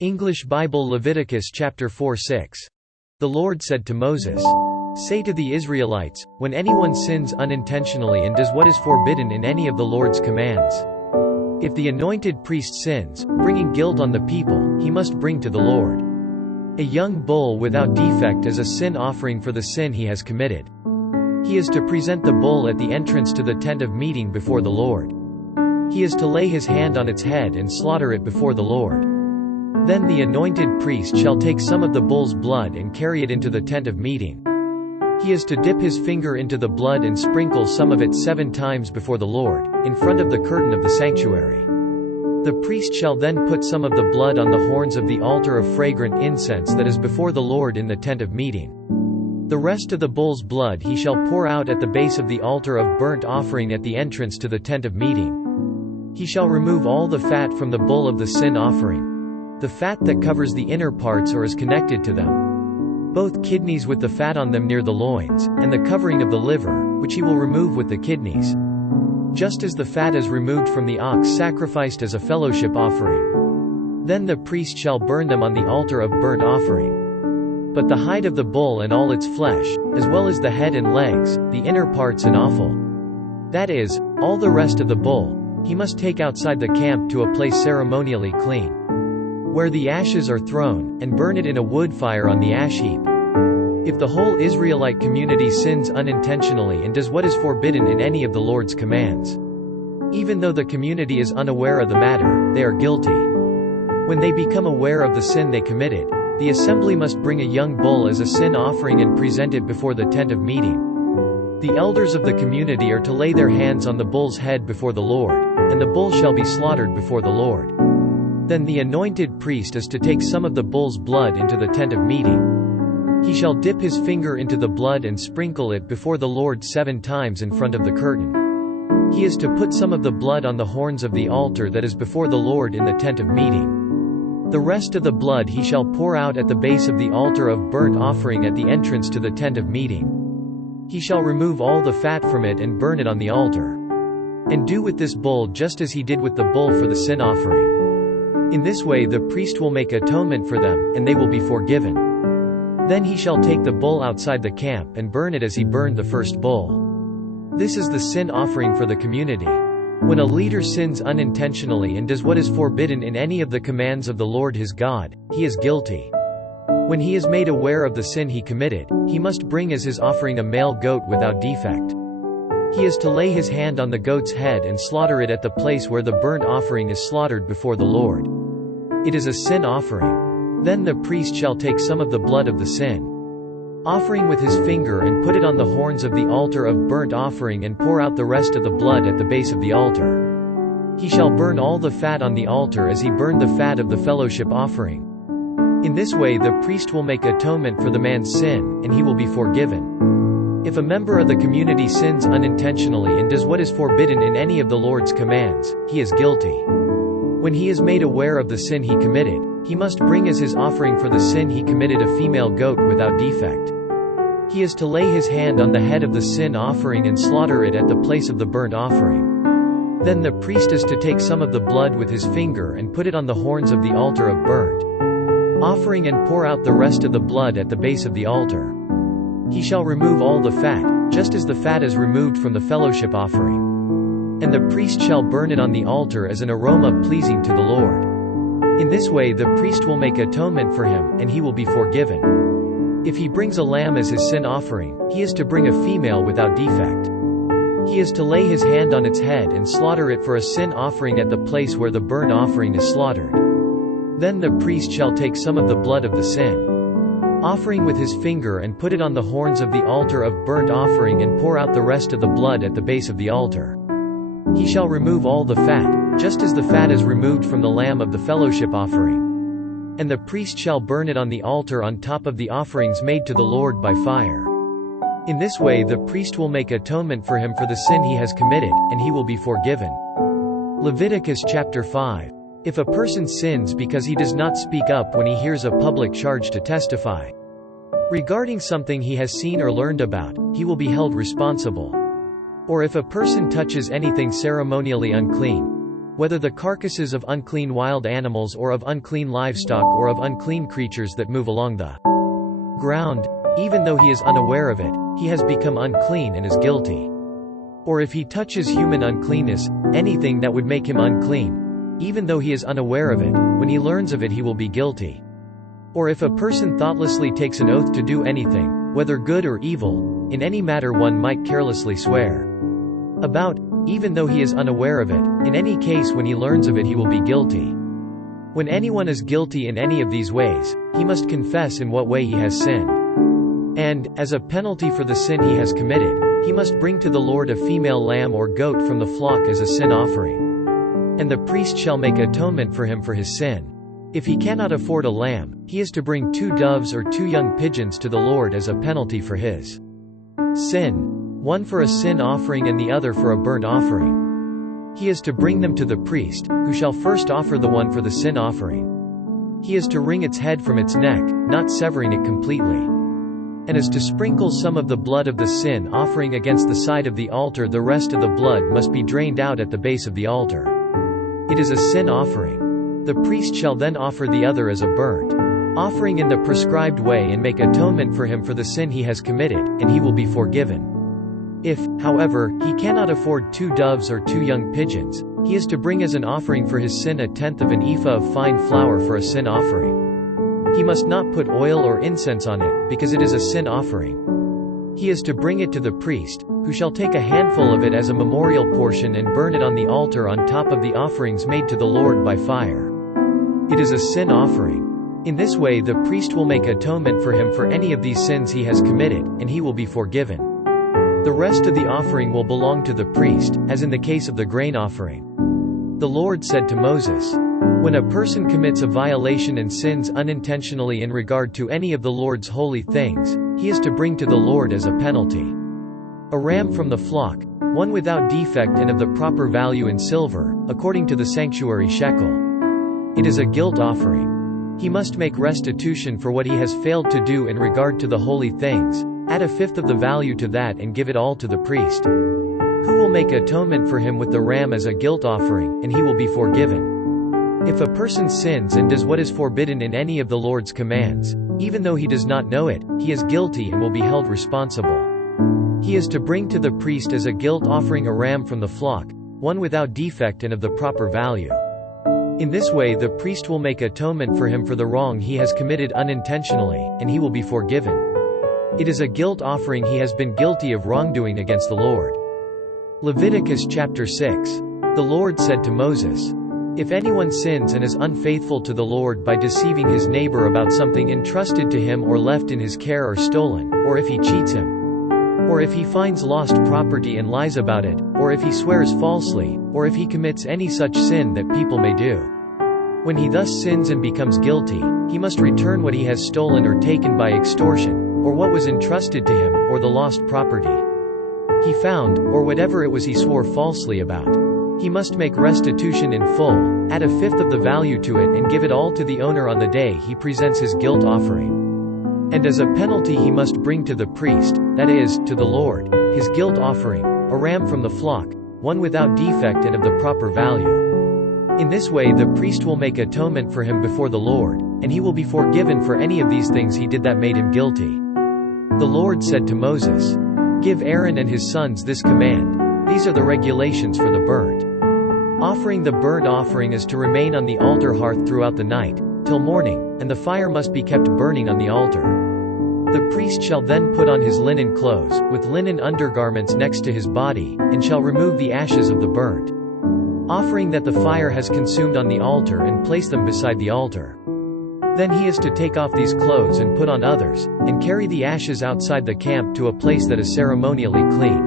English Bible Leviticus chapter 4:6. The Lord said to Moses, "Say to the Israelites, when anyone sins unintentionally and does what is forbidden in any of the Lord's commands. If the anointed priest sins, bringing guilt on the people, he must bring to the Lord a young bull without defect as a sin offering for the sin he has committed. He is to present the bull at the entrance to the tent of meeting before the Lord. He is to lay his hand on its head and slaughter it before the Lord. Then the anointed priest shall take some of the bull's blood and carry it into the tent of meeting. He is to dip his finger into the blood and sprinkle some of it 7 times before the Lord, in front of the curtain of the sanctuary. The priest shall then put some of the blood on the horns of the altar of fragrant incense that is before the Lord in the tent of meeting. The rest of the bull's blood he shall pour out at the base of the altar of burnt offering at the entrance to the tent of meeting. He shall remove all the fat from the bull of the sin offering, the fat that covers the inner parts or is connected to them, both kidneys with the fat on them near the loins, and the covering of the liver, which he will remove with the kidneys, just as the fat is removed from the ox sacrificed as a fellowship offering. Then the priest shall burn them on the altar of burnt offering. But the hide of the bull and all its flesh, as well as the head and legs, the inner parts and offal, that is, all the rest of the bull, he must take outside the camp to a place ceremonially clean, where the ashes are thrown, and burn it in a wood fire on the ash heap. If the whole Israelite community sins unintentionally and does what is forbidden in any of the Lord's commands, even though the community is unaware of the matter, they are guilty. When they become aware of the sin they committed, the assembly must bring a young bull as a sin offering and present it before the tent of meeting. The elders of the community are to lay their hands on the bull's head before the Lord, and the bull shall be slaughtered before the Lord. Then the anointed priest is to take some of the bull's blood into the tent of meeting. He shall dip his finger into the blood and sprinkle it before the Lord 7 times in front of the curtain. He is to put some of the blood on the horns of the altar that is before the Lord in the tent of meeting. The rest of the blood he shall pour out at the base of the altar of burnt offering at the entrance to the tent of meeting. He shall remove all the fat from it and burn it on the altar, and do with this bull just as he did with the bull for the sin offering. In this way the priest will make atonement for them, and they will be forgiven. Then he shall take the bull outside the camp and burn it as he burned the first bull. This is the sin offering for the community. When a leader sins unintentionally and does what is forbidden in any of the commands of the Lord his God, he is guilty. When he is made aware of the sin he committed, he must bring as his offering a male goat without defect. He is to lay his hand on the goat's head and slaughter it at the place where the burnt offering is slaughtered before the Lord. It is a sin offering. Then the priest shall take some of the blood of the sin offering with his finger and put it on the horns of the altar of burnt offering and pour out the rest of the blood at the base of the altar. He shall burn all the fat on the altar as he burned the fat of the fellowship offering. In this way the priest will make atonement for the man's sin, and he will be forgiven. If a member of the community sins unintentionally and does what is forbidden in any of the Lord's commands, he is guilty. When he is made aware of the sin he committed, he must bring as his offering for the sin he committed a female goat without defect. He is to lay his hand on the head of the sin offering and slaughter it at the place of the burnt offering. Then the priest is to take some of the blood with his finger and put it on the horns of the altar of burnt offering and pour out the rest of the blood at the base of the altar. He shall remove all the fat, just as the fat is removed from the fellowship offering. And the priest shall burn it on the altar as an aroma pleasing to the Lord. In this way the priest will make atonement for him, and he will be forgiven. If he brings a lamb as his sin offering, he is to bring a female without defect. He is to lay his hand on its head and slaughter it for a sin offering at the place where the burnt offering is slaughtered. Then the priest shall take some of the blood of the sin offering with his finger and put it on the horns of the altar of burnt offering and pour out the rest of the blood at the base of the altar. He shall remove all the fat, just as the fat is removed from the lamb of the fellowship offering. And the priest shall burn it on the altar on top of the offerings made to the Lord by fire. In this way the priest will make atonement for him for the sin he has committed, and he will be forgiven. Leviticus chapter 5. If a person sins because he does not speak up when he hears a public charge to testify regarding something he has seen or learned about, he will be held responsible. Or if a person touches anything ceremonially unclean, whether the carcasses of unclean wild animals or of unclean livestock or of unclean creatures that move along the ground, even though he is unaware of it, he has become unclean and is guilty. Or if he touches human uncleanness, anything that would make him unclean, even though he is unaware of it, when he learns of it he will be guilty. Or if a person thoughtlessly takes an oath to do anything, whether good or evil, in any matter one might carelessly swear about, even though he is unaware of it, in any case when he learns of it he will be guilty. When anyone is guilty in any of these ways, he must confess in what way he has sinned. And, as a penalty for the sin he has committed, he must bring to the Lord a female lamb or goat from the flock as a sin offering. And the priest shall make atonement for him for his sin. If he cannot afford a lamb, he is to bring 2 doves or 2 young pigeons to the Lord as a penalty for his sin, one for a sin offering and the other for a burnt offering. He is to bring them to the priest, who shall first offer the one for the sin offering. He is to wring its head from its neck, not severing it completely, and is to sprinkle some of the blood of the sin offering against the side of the altar. The rest of the blood must be drained out at the base of the altar. It is a sin offering. The priest shall then offer the other as a burnt offering in the prescribed way and make atonement for him for the sin he has committed, and he will be forgiven. If, however, he cannot afford 2 doves or 2 young pigeons, he is to bring as an offering for his sin 1/10 of an ephah of fine flour for a sin offering. He must not put oil or incense on it, because it is a sin offering. He is to bring it to the priest, who shall take a handful of it as a memorial portion and burn it on the altar on top of the offerings made to the Lord by fire. It is a sin offering. In this way the priest will make atonement for him for any of these sins he has committed, and he will be forgiven. The rest of the offering will belong to the priest, as in the case of the grain offering. The Lord said to Moses, "When a person commits a violation and sins unintentionally in regard to any of the Lord's holy things, he is to bring to the Lord as a penalty a ram from the flock, one without defect and of the proper value in silver, according to the sanctuary shekel. It is a guilt offering. He must make restitution for what he has failed to do in regard to the holy things, add 1/5 of the value to that and give it all to the priest, who will make atonement for him with the ram as a guilt offering, and he will be forgiven. If a person sins and does what is forbidden in any of the Lord's commands, even though he does not know it, he is guilty and will be held responsible. He is to bring to the priest as a guilt offering a ram from the flock, one without defect and of the proper value. In this way the priest will make atonement for him for the wrong he has committed unintentionally, and he will be forgiven. It is a guilt offering he has been guilty of wrongdoing against the Lord." Leviticus chapter 6. The Lord said to Moses, "If anyone sins and is unfaithful to the Lord by deceiving his neighbor about something entrusted to him or left in his care or stolen, or if he cheats him, or if he finds lost property and lies about it, or if he swears falsely, or if he commits any such sin that people may do, when he thus sins and becomes guilty, he must return what he has stolen or taken by extortion, or what was entrusted to him, or the lost property he found, or whatever it was he swore falsely about. He must make restitution in full, add 1/5 of the value to it and give it all to the owner on the day he presents his guilt offering. And as a penalty he must bring to the priest, that is, to the Lord, his guilt offering, a ram from the flock, one without defect and of the proper value. In this way the priest will make atonement for him before the Lord, and he will be forgiven for any of these things he did that made him guilty." The Lord said to Moses, "Give Aaron and his sons this command. These are the regulations for the burnt offering. The burnt offering is to remain on the altar hearth throughout the night, till morning, and the fire must be kept burning on the altar. The priest shall then put on his linen clothes, with linen undergarments next to his body, and shall remove the ashes of the burnt offering that the fire has consumed on the altar and place them beside the altar. Then he is to take off these clothes and put on others, and carry the ashes outside the camp to a place that is ceremonially clean.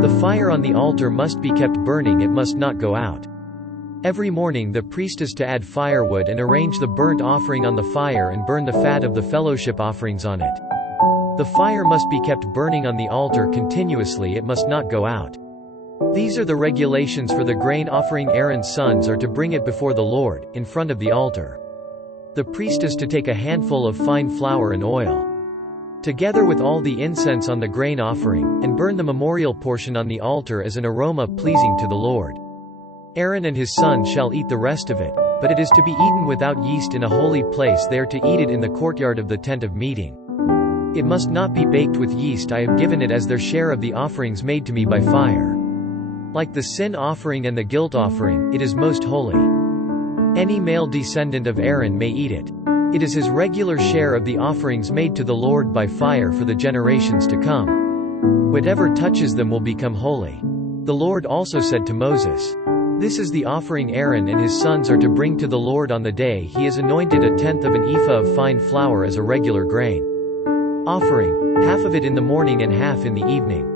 The fire on the altar must be kept burning, it must not go out. Every morning the priest is to add firewood and arrange the burnt offering on the fire and burn the fat of the fellowship offerings on it. The fire must be kept burning on the altar continuously, it must not go out. These are the regulations for the grain offering. Aaron's sons are to bring it before the Lord, in front of the altar. The priest is to take a handful of fine flour and oil, together with all the incense on the grain offering, and burn the memorial portion on the altar as an aroma pleasing to the Lord. Aaron and his sons shall eat the rest of it, but it is to be eaten without yeast in a holy place. They are to eat it in the courtyard of the tent of meeting. It must not be baked with yeast. I have given it as their share of the offerings made to me by fire. Like the sin offering and the guilt offering, it is most holy. Any male descendant of Aaron may eat it. It is his regular share of the offerings made to the Lord by fire for the generations to come. Whatever touches them will become holy. The Lord also said to Moses, "This is the offering Aaron and his sons are to bring to the Lord on the day he is anointed, 1/10 of an ephah of fine flour as a regular grain offering, half of it in the morning and half in the evening.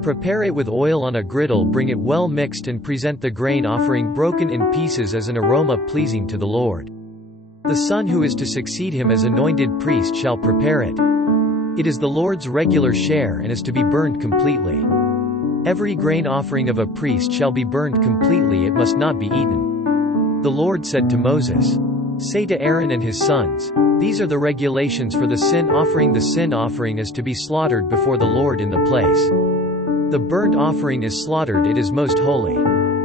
Prepare it with oil on a griddle, bring it well mixed, and present the grain offering broken in pieces as an aroma pleasing to the Lord. The son who is to succeed him as anointed priest shall prepare it. It is the Lord's regular share and is to be burned completely. Every grain offering of a priest shall be burned completely, it must not be eaten." The Lord said to Moses, "Say to Aaron and his sons, these are the regulations for the sin offering. The sin offering is to be slaughtered before the Lord in the place. The burnt offering is slaughtered, it is most holy.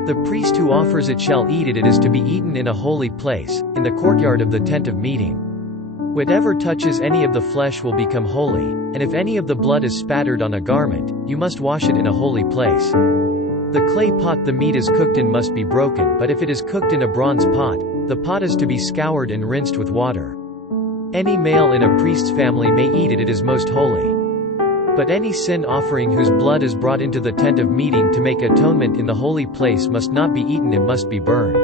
The priest who offers it shall eat it. It is to be eaten in a holy place, in the courtyard of the tent of meeting. Whatever touches any of the flesh will become holy, and if any of the blood is spattered on a garment, you must wash it in a holy place. The clay pot the meat is cooked in must be broken, but if it is cooked in a bronze pot, the pot is to be scoured and rinsed with water. Any male in a priest's family may eat it, it is most holy. But any sin offering whose blood is brought into the tent of meeting to make atonement in the holy place must not be eaten, it must be burned.